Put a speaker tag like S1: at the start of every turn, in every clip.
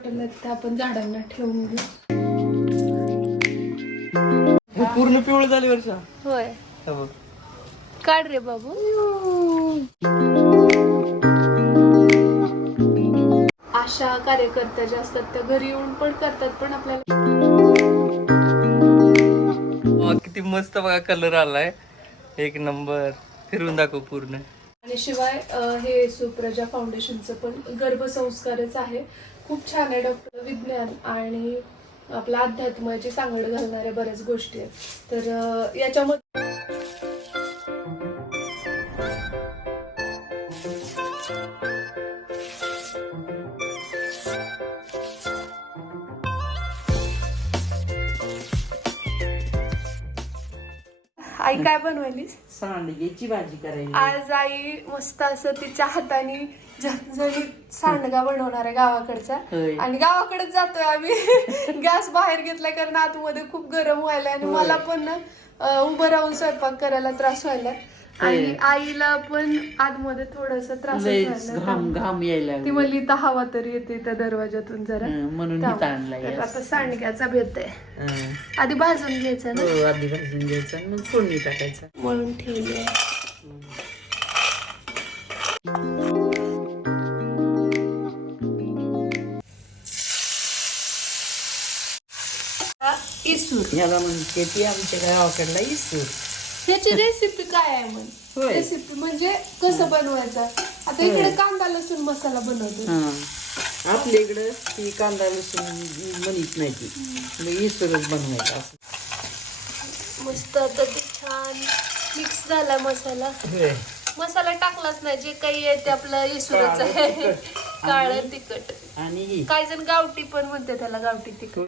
S1: Bottle आहेत त्या आपण झाडांना ठेवून घेऊ.
S2: पूर्ण पिवळं झाली वर्षा
S1: होय.
S2: हा बघ.
S1: काढ रे बाबू. अशा कार्यकर्त्या ज्या असतात त्या घरी येऊन पण करतात पण आपल्याला
S2: किती मस्त बघा कलर आलाय. एक नंबर फिरून दाखव पूर्ण.
S1: आणि शिवाय हे सुप्रजा फाउंडेशनचं पण गर्भसंस्कारच आहे. खूप छान आहे डॉक्टर विज्ञान आणि आपलं अध्यात्माची सांगड घालणाऱ्या बऱ्याच गोष्टी आहेत. तर याच्यामध्ये आई काय बनवायलीस?
S3: सांडग्याची भाजी करायची
S1: आज आई मस्त असं तिच्या हाताने झणझणीत सांडगा बनवणार आहे गावाकडचा
S3: होय.
S1: आणि गावाकडेच जातोय आम्ही. गॅस बाहेर घेतलाय कारण आतमध्ये खूप गरम व्हायला आणि मला पण ना, अं, उभं राहून स्वयंपाक करायला त्रास व्हायला आणि आईला पण आतमध्ये थोडस त्रास
S3: लयच घाम घाम यायला
S1: ती
S3: लागला.
S1: म्हणली इथं हवा तरी येते त्या दरवाजातून जरा.
S3: हं, म्हणून
S1: तर. आता सांडग्याचा भेट आहे.
S3: हं.
S1: आधी भाजून घ्यायचा ना?
S3: हो, आधी भाजून घ्यायचं आणि मग फोडणी टाकायचं.
S1: म्हणून ठेवली. इसूर
S3: ह्याला म्हणते ती आमच्या गावाकडला इसूर
S1: ह्याची रेसिपी काय आहे मग
S3: होय.
S1: रेसिपी म्हणजे कसं बनवायचं? आता इकडे कांदा लसूण मसाला बनवतो.
S3: हा. आपल्या इकडं ती कांदा लसूण म्हणत नाही ती. मग इसूरच बनवायचा असं.
S1: मस्त आता ते छान मिक्स झाला मसाला.
S3: होय.
S1: मसाला टाकलाच नाही जे काही आहे ते आपलं इसूरच आहे. काळं तिखट.
S3: आणि ही.
S1: काही जण गावठी पण म्हणते त्याला गावठी तिखट.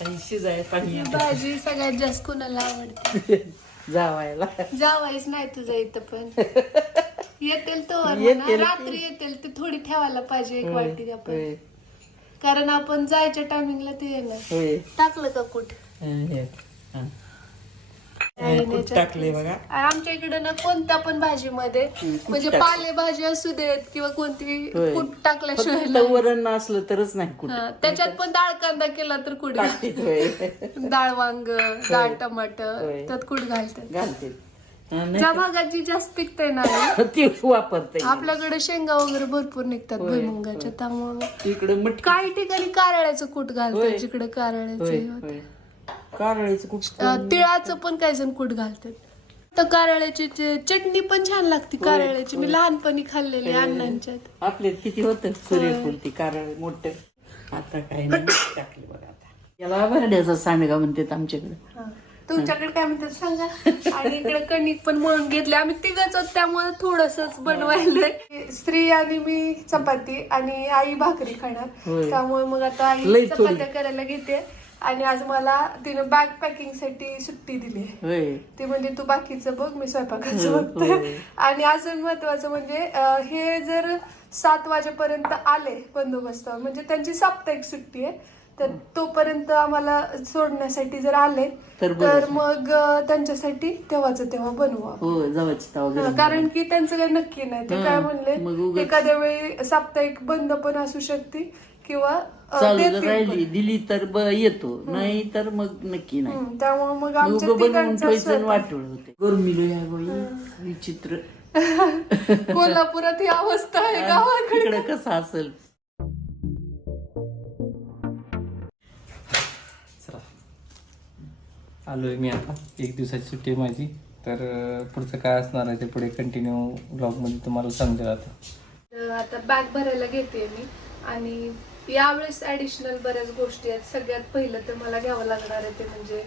S3: ही शिजाय पाणी
S1: भाजी सगळ्यात जास्त कुणाला आवडते?
S3: जावायला.
S1: जावायच नाही तुझं इथं पण. येतील तो
S3: येतील.
S1: रात्री येतील ते थोडी ठेवायला पाहिजे एक वाटी आपण
S3: होय.
S1: कारण आपण जायच्या टायमिंगला ते येणार
S3: होय.
S1: टाकलं का कुठ?
S3: हं, हे. हं. कूट टाकले बघा.
S1: आमच्या इकडे ना कोणत्या पण भाजीमध्ये
S3: कूट
S1: म्हणजे. पालेभाजी असू देत किंवा कोणती
S3: होय.
S1: कूट टाकल्याशिवाय
S3: फक्त
S1: नाही.
S3: वरण असलं तरच नाही कुठ.
S1: हा, त्याच्यात पण डाळ कांदा केला तर कुठ
S3: टाकते होय.
S1: डाळ वांग डाळ टमाट
S3: होय.
S1: त्यात कुठ घालतात
S3: घालते.
S1: ज्या भागात जी जास्त पिकते ना
S3: ती वापरते.
S1: आपल्याकडे शेंगा वगैरे भरपूर निघतात
S3: होय,
S1: भुईमुगाच्या त्यामुळे
S3: इकडे मटकी.
S1: काही ठिकाणी कारळ्याचं कूट
S3: होय.
S1: घालतात जिकडे
S3: होय
S1: कारळ्याचे
S3: होय. खूप
S1: अं, तिळाचं पण काही जण कूट घालतात. तर कारळ्याची च- चटणी पण छान लागते कारळ्याची. मी लहानपणी खाल्लेली अण्णांच्यात.
S3: आपल्यात किती होतं सूर्यफूल ती कारळ मोठ? आता काय नाही टाकले बघा आता. याला भरड्याचा सांडगा म्हणतात आमच्याकडे.
S1: तुमच्याकडे काय म्हणतात सांगा? आणि इकडे कणिक पण मळून घेतले. आम्ही तिघच आहोत त्यामुळे थोडसच बनवायलंय. स्त्री आणि मी चपाती आणि आई भाकरी खाणार.
S3: होय.
S1: त्यामुळे मग आता आई
S3: लई थोडी.
S1: चपात्या करायला घेते. आणि आज मला तिनं बॅग पॅकिंगसाठी सुट्टी दिली ती म्हणजे तू बाकीचं बघ मी स्वयंपाकाचं बघते. आणि अजून महत्वाचं म्हणजे हे जर सात वाजेपर्यंत आले बंदोबस्तावर म्हणजे त्यांची साप्ताहिक सुट्टी आहे तर तोपर्यंत आम्हाला सोडण्यासाठी जर आले
S3: तर
S1: मग त्यांच्यासाठी तेव्हाच तेव्हा बनवा.
S3: हो.
S1: कारण की त्यांचं काही नक्की नाही. ते काय म्हणले एखाद्या वेळी साप्ताहिक बंद पण असू शकते किंवा अं,
S3: चालू जर
S1: देतील
S3: राहिली
S1: पण.
S3: दिली तर ब- येतो नाही तर मग नक्की नाही.
S1: त्यामुळे मग आमच्या
S3: बनवून
S1: तिघांचा स्वयंपाक.
S3: होते. गरमीलो या बाई विचित्र.
S1: कोल्हापुरात ही अवस्था आहे गावाकडे.
S3: तिकडे कसं असेल?
S2: चला. आलोय मी आता. एक दिवसाची सुट्टी आहे माझी. तर अं, पुढचं काय असणार आहे ते पुढे कंटिन्यू ब्लॉगमध्ये तुम्हाला समजेल आता.
S1: आता बॅग भरायला घेते मी. आणि यावेळेस ॲडिशनल बऱ्याच गोष्टी आहेत. सगळ्यात पहिलं तर मला घ्यावं लागणार आहे ते म्हणजे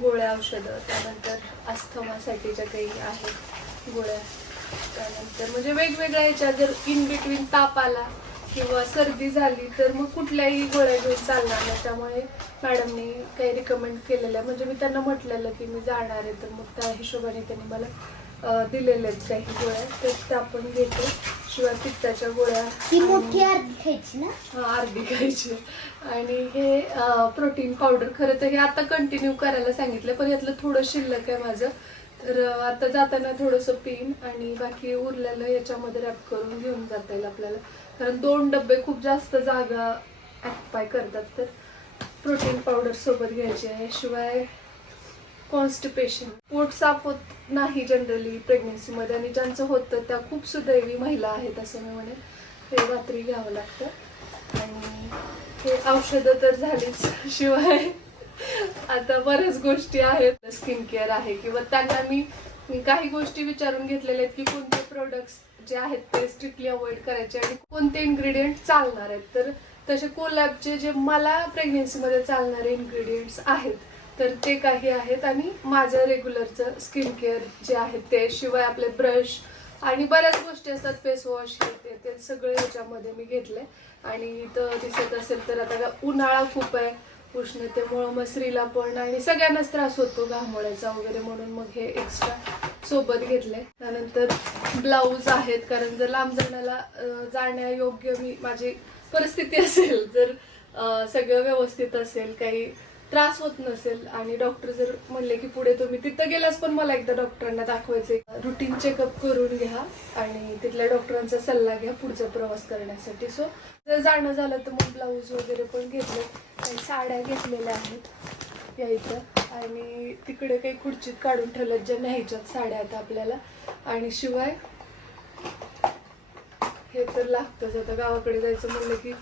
S1: गोळ्या औषधं त्यानंतर अस्थमासाठी ज्या काही आहेत गोळ्या त्यानंतर म्हणजे वेगवेगळ्या ह्याच्या जर इन बिटवीन ताप आला किंवा सर्दी झाली तर मग कुठल्याही गोळ्या घेऊन चालणार नाही. त्यामुळे मॅडमनी काही रिकमेंड केलेलं आहे. म्हणजे मी त्यांना म्हटलेलं की मी जाणार आहे तर मग त्या हिशोबाने त्यांनी मला अं, दिलेले आहेत काही गोळ्या. तर त्या आपण घेतो. शिवाय पित्ताच्या गोळ्या
S4: ती मोठी अर्धी खायची ना?
S1: अर्धी खायची. आणि हे प्रोटीन पावडर खरं तर हे आता कंटिन्यू करायला सांगितलं पण यातलं थोडं शिल्लक आहे माझं. तर आता जाताना थोडंसं पिन आणि बाकी उरलेलं याच्यामध्ये रॅप करून घेऊन जाता येईल आपल्याला. कारण दोन डबे खूप जास्त जागा ॲक्पाय करतात तर प्रोटीन पावडर सोबत घ्यायची आहे. शिवाय कॉन्स्टिपेशन पोट साफ होत नाही जनरली प्रेग्नन्सीमध्ये आणि ज्यांचं होतं त्या खूप सुदैवी महिला आहेत असं मी म्हणेन. हे रात्री घ्यावं लागतं. आणि हे औषधं तर झालीच शिवाय. आता बऱ्याच गोष्टी आहेत. स्किन केअर आहे किंवा त्यांना मी मी काही गोष्टी विचारून घेतलेल्या आहेत की कोणते प्रोडक्ट्स जे आहेत ते स्ट्रिक्टली अवॉइड करायचे आणि कोणते इन्ग्रेडियंट चालणार आहेत. तर तसे कोलॅबचे जे मला प्रेग्नेन्सीमध्ये चालणारे इन्ग्रेडियंट्स आहेत तर ते काही आहेत आणि माझं रेग्युलरचं स्किन केअर जे आहेत ते शिवाय आपले ब्रश आणि बऱ्याच गोष्टी असतात फेसवॉश हे ते ते सगळे ह्याच्यामध्ये मी घेतले. आणि इथं दिसत असेल तर आता उन्हाळा खूप आहे उष्णतेमुळं मसरीला पण आणि सगळ्यांनाच त्रास होतो घामोळ्याचा वगैरे म्हणून मग हे एक्स्ट्रा सोबत घेतले. त्यानंतर ब्लाऊज आहेत कारण जर लांब जाण्याला जाण्यायोग्य मी माझी परिस्थिती असेल जर सगळं व्यवस्थित असेल काही त्रास होत नसेल. आणि डॉक्टर जर म्हणले की पुढे तुम्ही तिथं गेलास पण मला एकदा डॉक्टरांना दाखवायचे रुटीन चेकअप करून घ्या आणि तिथल्या डॉक्टरांचा सल्ला घ्या पुढचा प्रवास करण्यासाठी. सो जर जाणं झालं तर मग ब्लाऊज वगैरे पण घेतले. काही साड्या घेतलेल्या आहेत या इथं. आणि तिकडे काही खुर्चीत काढून ठेवल्यात ज्या न्यायच्यात साड्या आहेत आपल्याला. आणि शिवाय हे तर लागतंच. आता गावाकडे जायचं म्हणलं की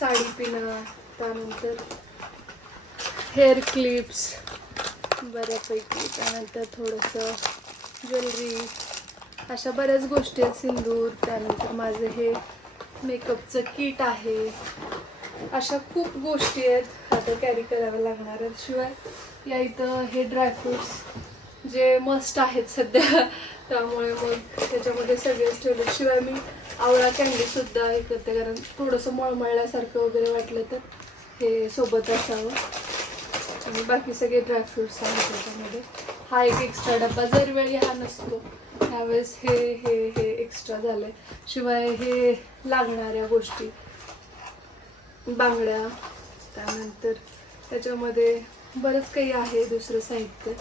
S1: साडी पिणं त्यानंतर हेअर क्लिप्स बऱ्यापैकी. त्यानंतर थोडंसं ज्वेलरी अशा बऱ्याच गोष्टी आहेत सिंदूर. त्यानंतर माझं हे मेकअपचं किट आहे. अशा खूप गोष्टी आहेत. आता कॅरी कराव्या लागणार आहेत. शिवाय या इथं हे ड्रायफ्रुट्स जे मस्ट आहेत सध्या. त्यामुळे मग त्याच्यामध्ये सगळेच ठेवले शिवाय मी आवळा कॅन्डीसुद्धा हे करते कारण थोडंसं मळमळल्यासारखं वगैरे वाटलं तर हे सोबत असावं. आणि बाकी सगळे ड्रायफ्रुट्स आहेत त्याच्यामध्ये. हा एक एक्स्ट्रा डब्बा दरवेळी हा नसतो. त्यावेळेस हे हे हे एक्स्ट्रा झालंय. शिवाय हे लागणाऱ्या गोष्टी. बांगड्या त्यानंतर त्याच्यामध्ये बरंच काही आहे दुसरं साहित्य.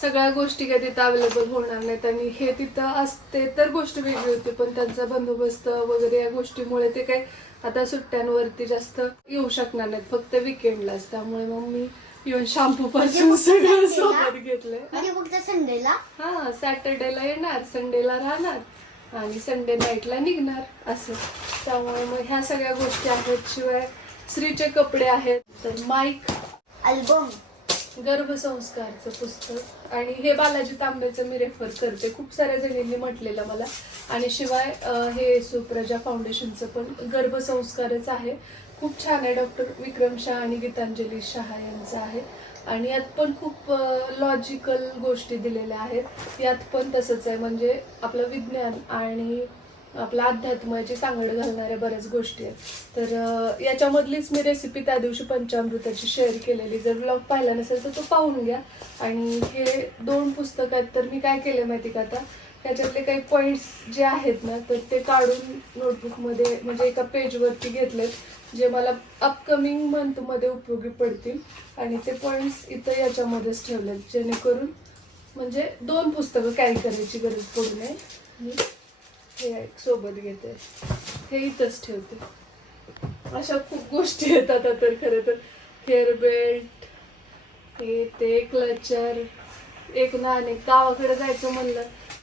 S1: सगळ्या गोष्टी काही तिथं अवेलेबल होणार नाहीत आणि हे तिथं असते तर गोष्ट वेगळी होती पण त्यांचा बंदोबस्त वगैरे या गोष्टीमुळे ते काही आता सुट्ट्यांवरती जास्त येऊ शकणार नाहीत. फक्त विकेंडलाच त्यामुळे मग मी इव्हन शॅम्पू पासून सगळं सोबत घेतलंय.
S4: म्हणजे फक्त संडेला
S1: हा सॅटर्डेला येणार संडेला राहणार आणि संडे नाईटला निघणार असं. त्यामुळे मग ह्या सगळ्या गोष्टी आहेत. शिवाय स्त्रीचे कपडे आहेत तर माईक
S4: अल्बम
S1: गर्भसंस्कारचं पुस्तक आणि हे बालाजी तांबेचं मी रेफर करते. खूप साऱ्या जणींनी म्हटलेलं मला. आणि शिवाय हे सुप्रजा फाउंडेशनचं पण गर्भसंस्कारच आहे. खूप छान आहे डॉक्टर विक्रम शहा आणि गीतांजली शहा यांचं आहे. आणि यात पण खूप लॉजिकल गोष्टी दिलेल्या आहेत. यात पण तसंच आहे. म्हणजे आपलं विज्ञान आणि आपलं अध्यात्माची सांगड घालणाऱ्या बऱ्याच गोष्टी आहेत. तर याच्यामधलीच मी रेसिपी त्या दिवशी पंचामृताची शेअर केलेली. जर ब्लॉग पाहिला नसेल तर तो पाहून घ्या. आणि हे दोन पुस्तकं आहेत. तर मी काय केलं माहिती का आता? त्याच्यातले काही पॉईंट्स जे आहेत ना तर ते काढून नोटबुकमध्ये म्हणजे एका पेजवरती घेतलेत. जे मला अपकमिंग मंथमध्ये उपयोगी पडतील. आणि ते पॉईंट्स इथं याच्यामध्येच ठेवलेत जेणेकरून म्हणजे दोन पुस्तकं कॅरी करायची गरज पडू नये. मी हे एक सोबत घेते. हे इथंच ठेवते. अशा खूप गोष्टी येतात आता तर खरं तर. हेअर बेल्ट हे ते क्लचर एक ना आणि गावाकडे जायचं म्हणलं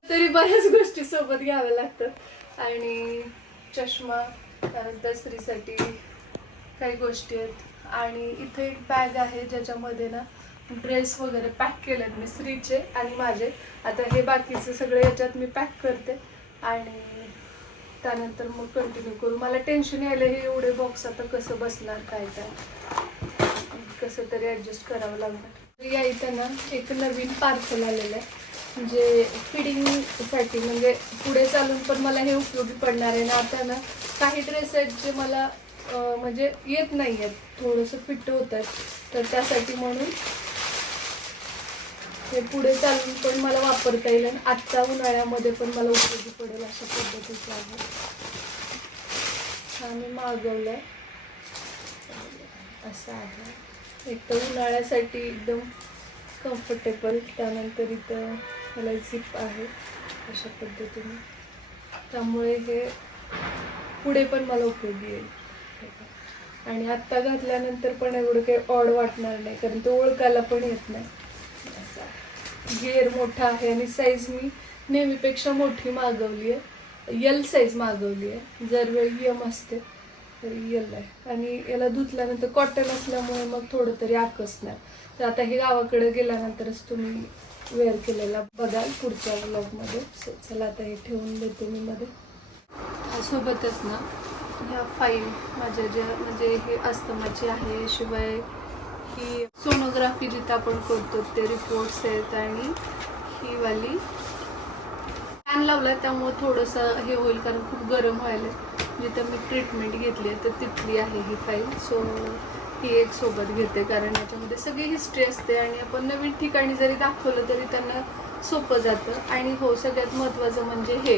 S1: तरी बऱ्याच गोष्टी सोबत घ्याव्या लागतात. आणि चष्मा त्यानंतर स्त्रीसाठी काही गोष्टी आहेत. आणि इथे एक बॅग आहे ज्याच्यामध्ये ना ड्रेस वगैरे पॅक केलेत मी स्त्रीचे आणि माझे. आता हे बाकीचं सगळं याच्यात मी पॅक करते. आणि त्यानंतर मग कंटिन्यू करू. मला टेन्शन यायलं हे एवढे बॉक्स आता कसं बसणार काय काय? कसं तरी ॲडजस्ट करावं लागणार. या इथं ना एक नवीन पार्सल आलेलं आहे. जे फिडिंगसाठी म्हणजे पुढे चालून पण मला हे उपयोगी पडणार आहे. ना आता ना काही ड्रेस आहेत जे मला म्हणजे येत नाही आहेत थोडंसं फिट होत आहेत तर त्यासाठी म्हणून हे पुढे चालून पण मला वापरता येईल आणि आत्ता उन्हाळ्यामध्ये पण मला उपयोगी पडेल अशा पद्धतीचं आहे. हा मी मागवलं असं आहे. एक तर उन्हाळ्यासाठी एकदम कम्फर्टेबल त्यानंतर इथं मला झिप आहे अशा पद्धतीने. त्यामुळे हे पुढे पण मला उपयोगी येईल. आणि आत्ता घातल्यानंतर पण एवढं काही ऑड वाटणार नाही कारण तो ओळखायला पण येत नाही. गेअर मोठा आहे आणि साईज मी नेहमीपेक्षा मोठी मागवली आहे. यल साईज मागवली आहे. जर वेळ यम असते तर यल आहे. आणि याला धुतल्यानंतर कॉटन असल्यामुळे मग थोडं तरी आकसणार. तर आता हे गावाकडे गेल्यानंतरच तुम्ही वेअर केलेला बघाल पुढच्या ब्लॉगमध्ये चला आता हे ठेवून देते मी मध्ये. सोबतच ना ह्या फाईल माझ्या ज्या म्हणजे हे अस्तमाची आहे शिवाय ही सोनोग्राफी जिथं आपण करतो ते रिपोर्ट्स आहेत आणि ही वाली फॅन लावला त्यामुळे थोडंसं हे होईल कारण खूप गरम व्हायला जिथं मी ट्रीटमेंट घेतली आहे तर तिथली आहे ही फाईल सो ही एक सोबत घेते कारण याच्यामध्ये सगळी हिस्ट्री असते आणि आपण नवीन ठिकाणी जरी दाखवलं तरी त्यांना सोपं जातं. आणि हो सगळ्यात महत्त्वाचं म्हणजे हे.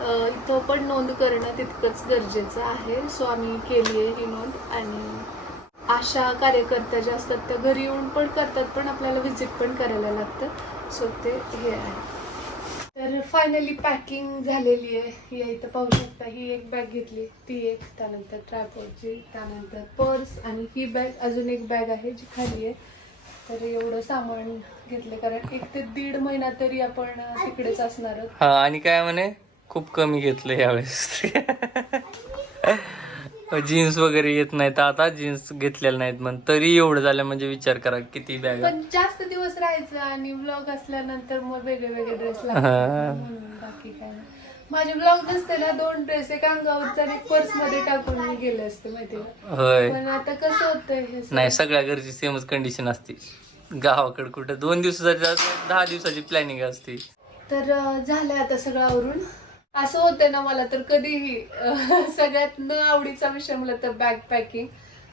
S1: इथं पण नोंद करणं तितकंच गरजेचं आहे. सो आम्ही केली आहे ही नोंद आणि आशा कार्यकर्त्या ज्या असतात त्या घरी येऊन पण करतात पण आपल्याला व्हिजिट पण करायला लागतं. सो ते हे आहे. तर फायनली पॅकिंग झालेली आहे. या इथं पाहू शकता ही एक बॅग घेतली. ती एक त्यानंतर ट्रायपॉडची त्यानंतर पर्स आणि ही बॅग अजून एक बॅग आहे जी खाली आहे. तर एवढं सामान घेतलं कारण एक ते दीड महिना तरी आपण तिकडेच असणार आहोत.
S2: आणि काय म्हणे? खूप कमी घेतलं यावेळेस. जीन्स वगैरे येत नाहीत. आता जीन्स घेतलेल्या नाहीत मग तरी एवढं झालं म्हणजे विचार करा किती बॅग.
S1: पण जास्त दिवस राहायचं आणि ब्लॉग असल्यानंतर मग वेगळे वेगळे ड्रेस बाकी काय माझे ब्लॉग नसते ना दोन ड्रेस एक अंगावरचा आणि पर्समध्ये टाकून मी गेले असते माहिती
S2: होय.
S1: पण आता कसं होतंय?
S2: नाही सगळ्या घरची सेमच कंडिशन असते. गावाकडे कुठं दोन दिवसाची दहा दिवसाची प्लॅनिंग असते.
S1: तर अं, झालंय आता सगळं आवरून. असं होतंय ना मला तर कधीही. सगळ्यात न आवडीचा विषय मला तर बॅग पॅकिंग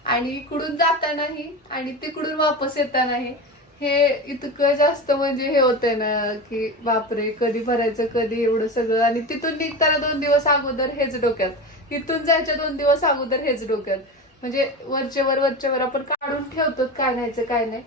S1: आणि इकडून जातानाही आणि तिकडून वापस येतानाही हे इतकं जास्त म्हणजे हे होतंय ना की बापरे कधी भरायचं कधी एवढं सगळं. आणि तिथून निघताना दोन दिवस अगोदर हेच डोक्यात. इथून जायच्या दोन दिवस अगोदर हेच डोक्यात. म्हणजे वरचेवर वरचेवर आपण काढून ठेवतो काय न्यायचं काय नाही.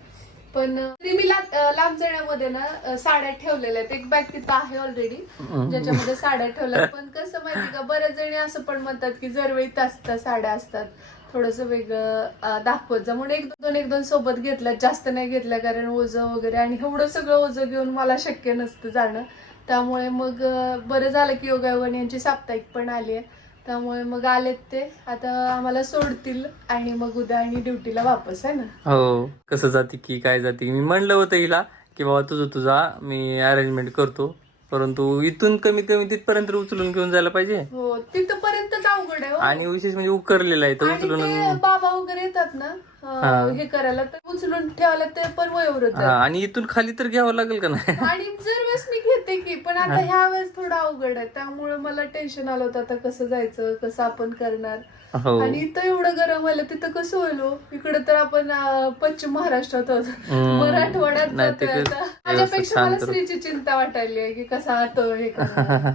S1: पण तरी मी लांब जाण्यामध्ये ना साड्या ठेवलेल्या आहेत. एक बॅग तिथं आहे ऑलरेडी ज्याच्यामध्ये साड्या ठेवल्या पण कसं माहिती का बऱ्याच जणी असं पण म्हणतात की जरवेळी तास साड्या असतात थोडस वेगळं दाखवत जा. म्हणून एक दोन एक दोन सोबत घेतल्या जास्त नाही घेतल्या कारण ओझं वगैरे आणि एवढं सगळं ओझं घेऊन मला शक्य नसतं जाणं. त्यामुळे मग बरं झालं की योगायोगाने यांची साप्ताहिक पण आली आहे. त्यामुळे मग आलेत ते. आता आम्हाला सोडतील आणि मग उद्या आणि ड्युटीला वापस आहे ना?
S2: हो. कसं जाते की काय जाते? मी म्हणलं होतं हिला की बाबा तुझं तुझा मी अरेंजमेंट करतो. परंतु इथून कमीत कमी तिथपर्यंत उचलून घेऊन जायला पाहिजे.
S1: हो तिथपर्यंतच अवघड आहे हो.
S2: आणि विशेष म्हणजे उकरलेलं आहे तर
S1: आणि
S2: उचलून
S1: ते बाबा वगैरे येतात ना
S2: हा.
S1: हे करायला तर उचलून ठेवायला ते पण
S2: हा
S1: आहे.
S2: आणि इथून खाली तर घ्यावं लागेल का नाही
S1: आणि जर वेळेस मी घेते की पण आता ह्या वेळेस थोडं अवघड आहे त्यामुळे मला टेन्शन आलं होतं आता कसं जायचं कसं आपण करणार
S2: हो
S1: आणि इथं एवढं गरम व्हायला तिथं कसं होईल हो? इकडे तर आपण अं, पश्चिम महाराष्ट्रात
S2: हम्म.
S1: मराठवाड्यात
S2: नाही,
S1: जातोय
S2: तिकडे
S1: आता.
S2: व्यवस्थित
S1: माझ्यापेक्षा मला
S2: शांत.
S1: स्त्रीची चिंता वाटायली आहे की कसा तो हे करणार.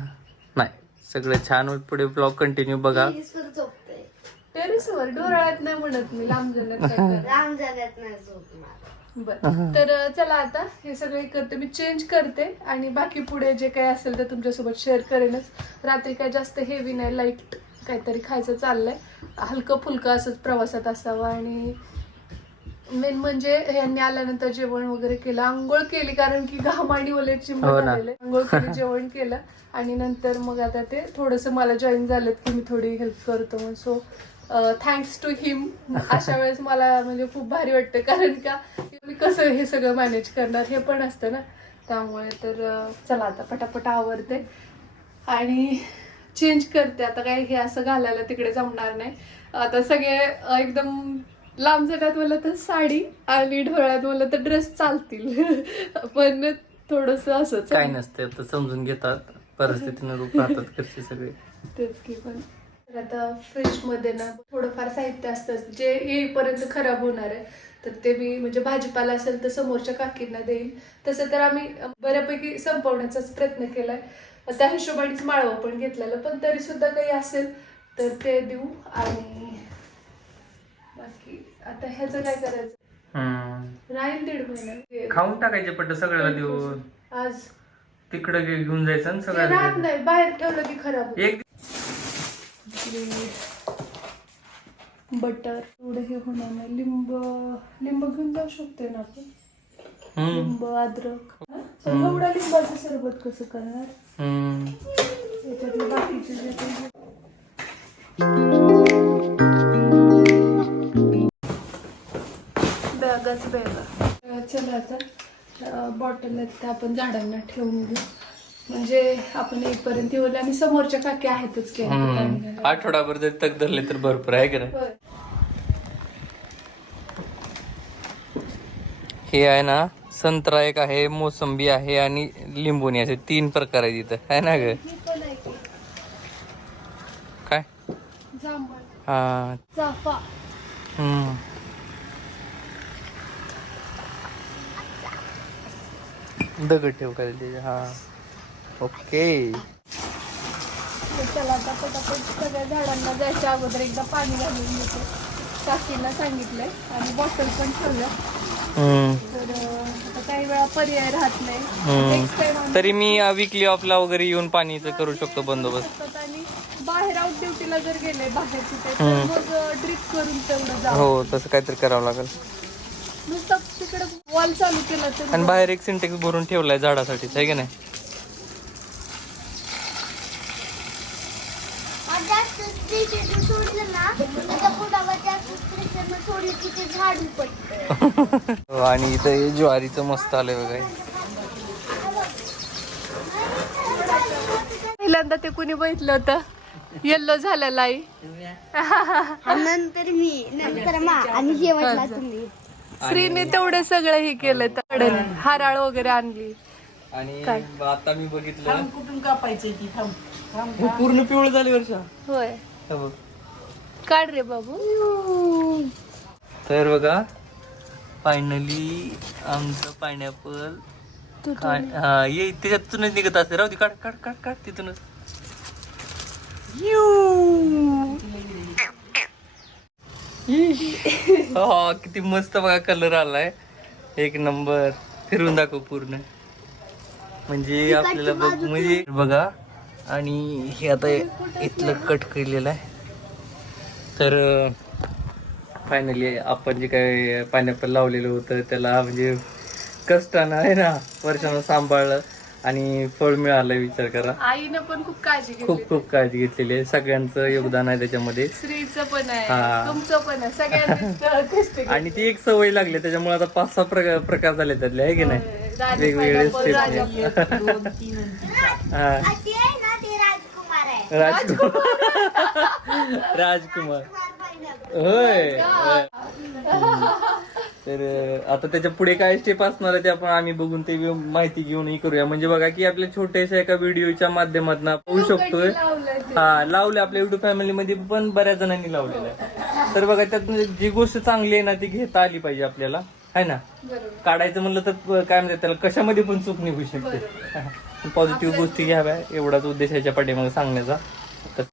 S2: नाही सगळं छान होईल पुढे ब्लॉग कंटिन्यू बघा
S4: टेरेसवर
S1: डोराळ्यात नाही म्हणत मी लांब जाण्यात काय
S4: जगात नाही
S1: बर तर चला आता हे सगळे करते मी चेंज करते आणि बाकी पुढे जे काही असेल ते तुमच्यासोबत शेअर करेनच. रात्री काय जास्त हेवी नाही लाइट काहीतरी खायचं चाललंय. हलकं फुलकं असंच प्रवासात असावं आणि मेन म्हणजे यांनी आल्यानंतर जेवण वगैरे केलं. आंघोळ केली कारण की घाम आणि ओले चिंब
S2: हो ना.
S1: आंघोळ केली जेवण केलं आणि नंतर मग आता ते थोडंसं मला जॉईन झालं की मी थोडी हेल्प करतो सो थँक्स टू हिम अशा वेळेस मला म्हणजे खूप भारी वाटतं कारण का मी कसं हे सगळं मॅनेज करणार हे पण असतं ना. त्यामुळे तर चला आता पटापट आवरते. आणि चेंज करते. आता काय हे असं घालायला तिकडे जमणार नाही. आता सगळे एकदम लांब जाण्यात मला तर साडी आणि ढोळ्यात मला तर ड्रेस चालतील. पण थोडस असंच
S2: काय नसते आता समजून घेतात. परिस्थितीनं रूप राहतात घरचे सगळे.
S1: तेच की पण. आता फ्रीजमध्ये ना थोडंफार साहित्य असतं जे येईपर्यंत खराब होणार आहे तर ते मी म्हणजे भाजीपाला असेल तर समोरच्या काकींना देईल तसं तर आम्ही बऱ्यापैकी संपवण्याचाच प्रयत्न केलाय त्या हिशोबानेच माळवं पण घेतलेलं पण तरी सुद्धा काही असेल तर ते देऊ आणि बाकी आता ह्याचं काय करायचं. राहील दीड महिना
S2: खाऊन टाकायचे पट्ट सगळ्याला देऊन
S1: आज
S2: तिकडं घेऊन जायचं सगळ्याला
S1: राहत. नाही बाहेर ठेवलं की खराब होतं.
S2: एक
S1: बटर एवढं हे होणार नाही. लिंब लिंब घेऊन जाऊ शकतोय ना आपण? लिंब अद्रक. एवढा लिंबाचं सरबत कसं करणार?
S2: हम्म.
S1: याच्यातले बाकीचे जे बॅगाच बॅगा. चला आता बॉटल आहेत त्या आपण झाडांना ठेवून घेऊ. म्हणजे आपण येईपर्यंत येऊ आणि समोरच्या काकी आहेतच की
S2: हम्म. आठवडाभर जर तक धरले तर भरपूर आहे का नाही. हे आहे ना संत्रा एक आहे मोसंबी आहे आणि लिंबोणी असे तीन प्रकार आहेत इथं. आहे ना ग?
S1: आहे
S2: काय?
S1: जांभळ.
S2: हा.
S1: चाफा.
S2: हम्म. दगड ठेव का हा. ओके.
S1: तर चला आता पटापट सगळ्या झाडांना जायच्या अगोदर एकदा पाणी घालून घेतो. काकीला सांगितलंय आणि बॉटल पण ठेवल्या
S2: हम्म.
S1: तर अं, आता काही वेळा पर्याय राहत नाही.
S2: हम्म.
S1: नेक्स्ट टाइम
S2: तरी मी विकली ऑफला वगैरे येऊन पाणीचं करू शकतो बंदोबस्त.
S1: आणि बाहेर आउट ड्युटीला जर गेले बाहेर तिथे तर
S2: हम्म.
S1: मग ड्रिप करून तेवढं जा
S2: हो तसं काहीतरी करावं लागेल.
S1: नुसतं तिकडे वॉल चालू केला तर
S2: आणि बाहेर एक सिंटेक्स भरून ठेवलाय झाडासाठीच आहे की नाही
S4: आज जास्त प्रेशर सोडलं ना त्याच्या पोटावर जास्त प्रेशर सोडलं की ते झाड उपटतं
S2: हो, आणि इथं हे ज्वारीचं मस्त आलंय बघा हे.
S1: पहिल्यांदा ते कुणी बघितलं होतं? येल्लो झालेला आई
S4: नंतर मी नंतर मा आणि तुम्ही.
S1: श्रीने तेवढं सगळं हे केलं तर. हाराळ वगैरे आणली.
S2: आणि
S1: काय?
S2: आता मी बघितलं.
S3: कुठून कापायचं ती?
S2: हे पूर्ण पिवळं झाले वर्षा.
S1: होय.
S2: हे बघ.
S1: काढ रे बाबू.
S2: तर बघा फायनली आमचं पायनॅपल हा ये त्याच्यातूनच निघत असते. राहू दे काढ काढ काढ काढ तिथूनच. हा किती मस्त बघा कलर आलाय. एक नंबर फिरून दाखव पूर्ण. म्हणजे आपल्याला बघ म्हणजे बघा आणि हे आता इथलं कट केलेलं आहे. तर फायनली आपण जे काय पायनॅपल लावलेलं होतं त्याला म्हणजे कष्टानं आहे ना वर्षानं सांभाळलं आणि फळ मिळालं विचार करा.
S1: आईनं पण खूप काळजी घेतली.
S2: खूप खूप काळजी घेतलेली आहे. सगळ्यांचं योगदान आहे त्याच्यामध्ये.
S1: श्रीचं पण आहे
S2: हा.
S1: तुमचं पण आहे. सगळ्यांनीच कष्ट घेतले.
S2: आणि ती एक सवय लागली त्याच्यामुळे आता पाच सहा प्रकार प्रकार झाले त्यातले आहे की नाही? वेगवेगळे स्टेप. हा.
S4: ते आहे ना ते राजकुमार आहे.
S2: राजकुमार. राजकुमार. होय. तर आता त्याच्या पुढे काय स्टेप असणार आहे ते आपण आम्ही बघून ते माहिती घेऊन हे करूया. म्हणजे बघा की आपल्या छोट्याशा एका व्हिडिओच्या माध्यमातून होऊ शकतोय. हा लावले आपल्या युट्यूब फॅमिली मध्ये पण बऱ्याच जणांनी लावलेलं आहे. तर बघा त्यात जी गोष्ट चांगली आहे ना ती घेता आली पाहिजे आपल्याला. है ना? काढायचं म्हणलं तर काय म्हणतात त्याला कशामध्ये पण चूक निघू शकते. पॉझिटिव्ह गोष्टी घ्याव्या एवढाच उद्देश याच्या पाठीमागे सांगण्याचा.